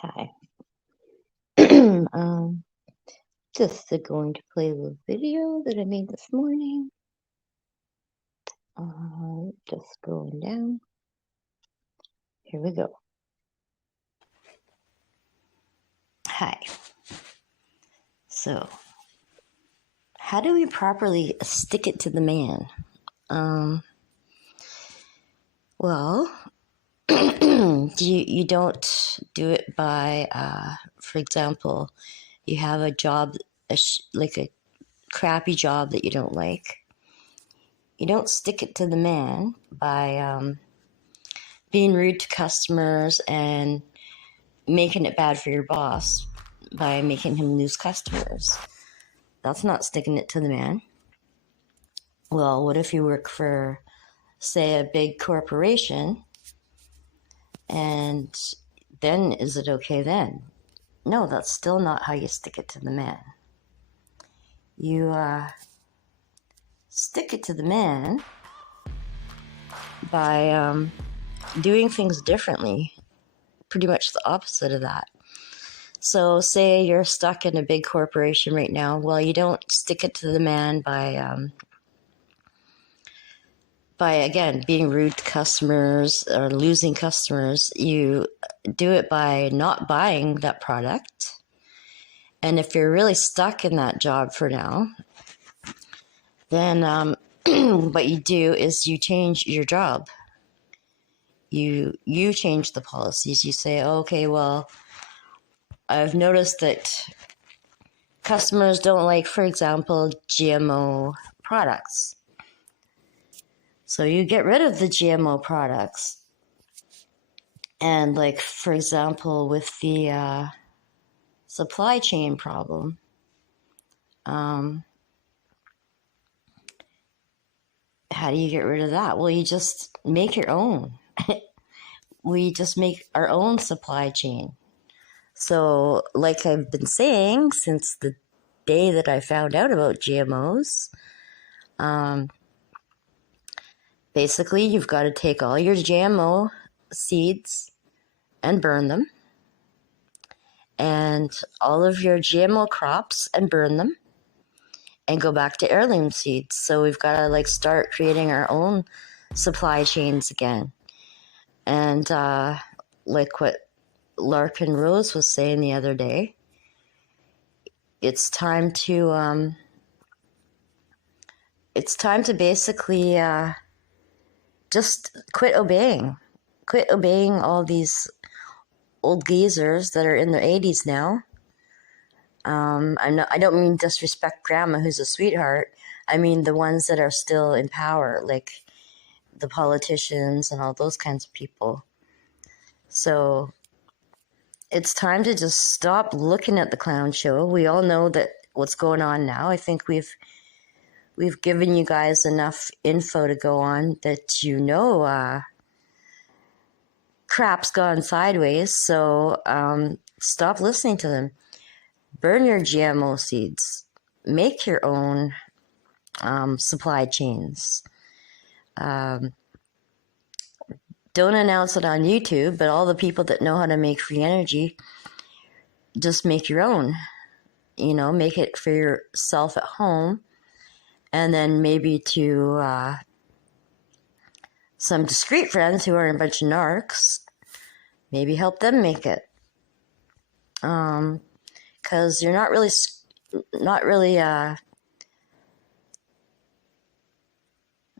Hi. um, just going to play a little video that I made this morning. Just going down. Here we go. Hi. So, how do we properly stick it to the man? Well, you don't do it by, for example, you have a job, like a crappy job that you don't like. You don't stick it to the man by being rude to customers and making it bad for your boss by making him lose customers. That's not sticking it to the man. Well, what if you work for, say, a big corporation, and then is it okay then? No, that's still not how you stick it to the man. You stick it to the man by doing things differently, pretty much the opposite of that. So say you're stuck in a big corporation right now. Well, you don't stick it to the man by again being rude to customers or losing customers. You do it by not buying that product. And if you're really stuck in that job for now, then what you do is you change your job. You change the policies. You say, okay, well, I've noticed that customers don't like, for example, GMO products. So you get rid of the GMO products. And like, for example, with the supply chain problem, how do you get rid of that? Well, you just make your own. We just make our own supply chain. So, like I've been saying since the day that I found out about GMOs, basically you've got to take all your GMO seeds and burn them, and all of your GMO crops and burn them, and go back to heirloom seeds. So we've got to start creating our own supply chains again. And like what Larkin Rose was saying the other day, it's time to basically just quit obeying all these old geezers that are in their 80s now. I don't mean disrespect grandma, who's a sweetheart. I mean the ones that are still in power, like the politicians and all those kinds of people. So it's time to just stop looking at the clown show. We all know that what's going on now. I think we've given you guys enough info to go on that crap's gone sideways. So stop listening to them. Burn your GMO seeds. Make your own supply chains. Don't announce it on YouTube, but all the people that know how to make free energy, just make your own. Make it for yourself at home, and then maybe to some discreet friends who are a bunch of narcs, maybe help them make it. Because you're not really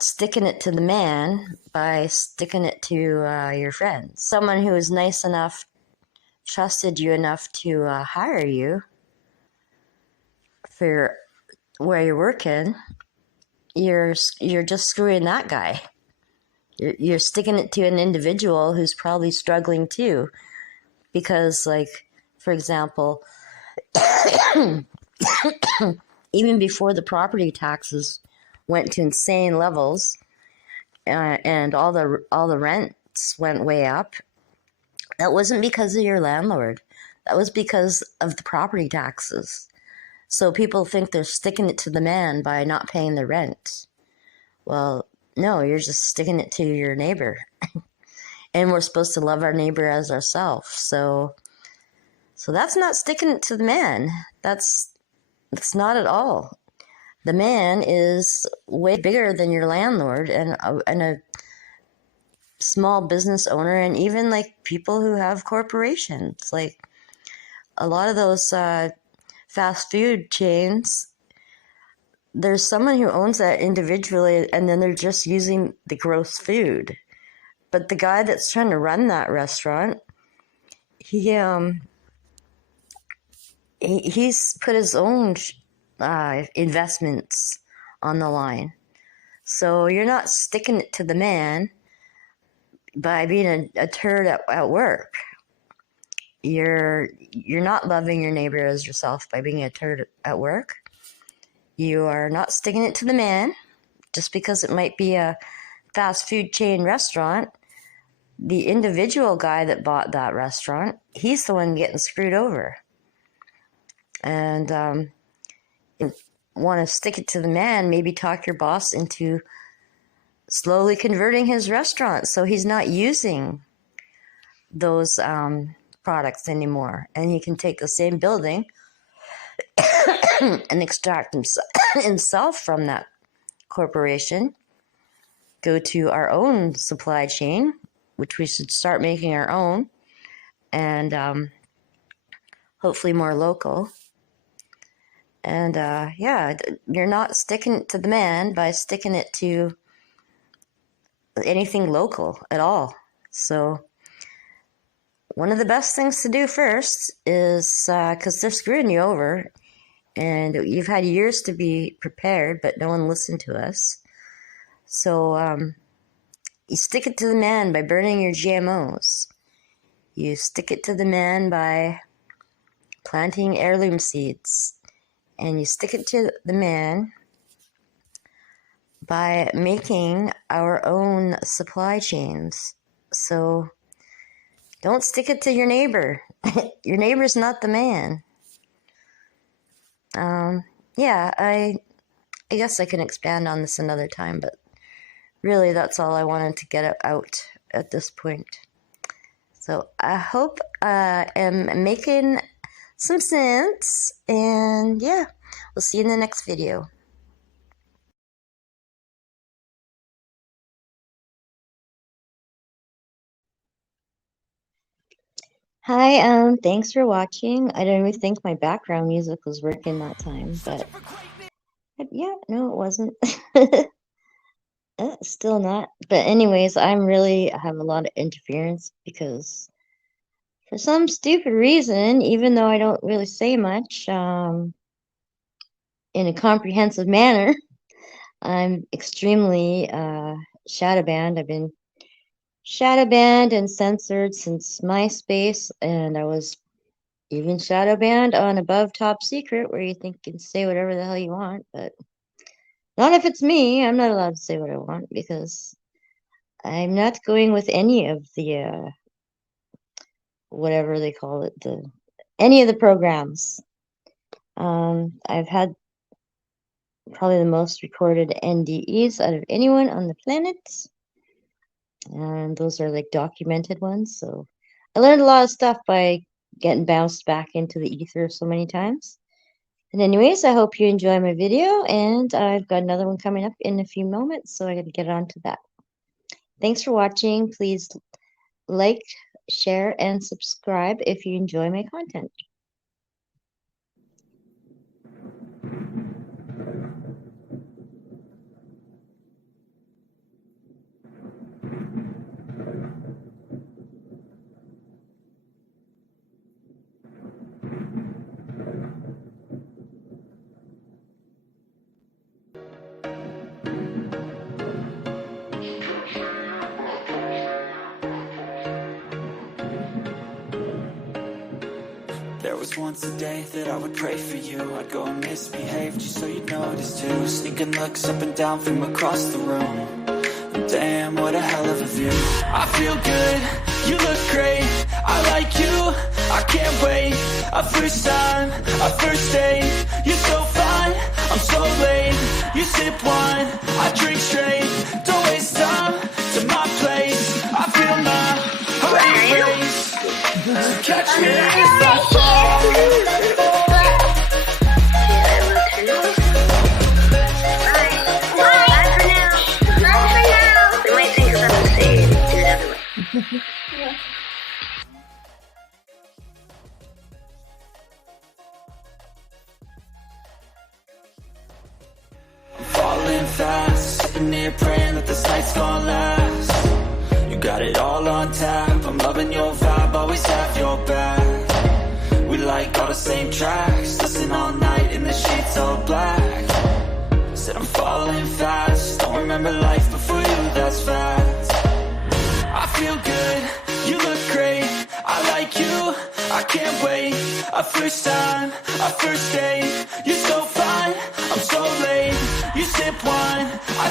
sticking it to the man by sticking it to your friends. Someone who is nice enough, trusted you enough to hire you for where you're working, you're just screwing that guy. You're sticking it to an individual who's probably struggling too, because, for example, even before the property taxes went to insane levels, and all the rents went way up, that wasn't because of your landlord. That was because of the property taxes. So people think they're sticking it to the man by not paying the rent. Well, no, you're just sticking it to your neighbor. And we're supposed to love our neighbor as ourselves. So So that's not sticking it to the man. That's not at all. The man is way bigger than your landlord and a small business owner, and even like people who have corporations. Like a lot of those fast food chains, there's someone who owns that individually, and then they're just using the gross food. But the guy that's trying to run that restaurant, he's put his own investments on the line. So you're not sticking it to the man by being a turd at work. You're not loving your neighbor as yourself by being a turd at work. You are not sticking it to the man just because it might be a fast food chain restaurant. The individual guy that bought that restaurant, he's the one getting screwed over. And want to stick it to the man, maybe talk your boss into slowly converting his restaurant so he's not using those products anymore. And he can take the same building and extract himself from that corporation, go to our own supply chain, which we should start making our own, and hopefully more local. And you're not sticking it to the man by sticking it to anything local at all. So one of the best things to do first is, because they're screwing you over, and you've had years to be prepared, but no one listened to us. So you stick it to the man by burning your GMOs. You stick it to the man by planting heirloom seeds. And you stick it to the man by making our own supply chains. So don't stick it to your neighbor. Your neighbor's not the man. I guess I can expand on this another time, but really that's all I wanted to get out at this point. So I hope I am making some sense, and yeah, we'll see you in the next video. Hi, thanks for watching. I didn't even think my background music was working that time, but yeah, no, it wasn't. Still not. But anyways, I have a lot of interference because for some stupid reason, even though I don't really say much, in a comprehensive manner, I'm extremely shadow banned. I've been shadow banned and censored since MySpace, and I was even shadow banned on Above Top Secret, where you think you can say whatever the hell you want, but not if it's me. I'm not allowed to say what I want because I'm not going with any of the whatever they call it, any of the programs. I've had probably the most recorded NDEs out of anyone on the planet, and those are like documented ones. So I learned a lot of stuff by getting bounced back into the ether so many times. And anyways, I hope you enjoy my video, and I've got another one coming up in a few moments, so I gotta get on to that. Thanks for watching. Please like, share, and subscribe if you enjoy my content. There was once a day that I would pray for you. I'd go and misbehave just so you'd notice too. Sneaking looks up and down from across the room. Damn, what a hell of a view. I feel good, you look great. I like you, I can't wait. A first time, a first date. You're so fine, I'm so late. You sip wine, I drink straight. Don't waste time to my place. I feel my heart race. Catch me if I fall. Falling fast, sitting here praying that this night's gonna last. You got it all on tap, I'm loving your vibe, always have your back. We like all the same tracks, listen all night in the sheets all black. Said I'm falling fast, don't remember life before you, that's fact. I feel good, you look great, I like you, I can't wait. A first time, a first date, you're so fine, I'm so late. You sip wine, I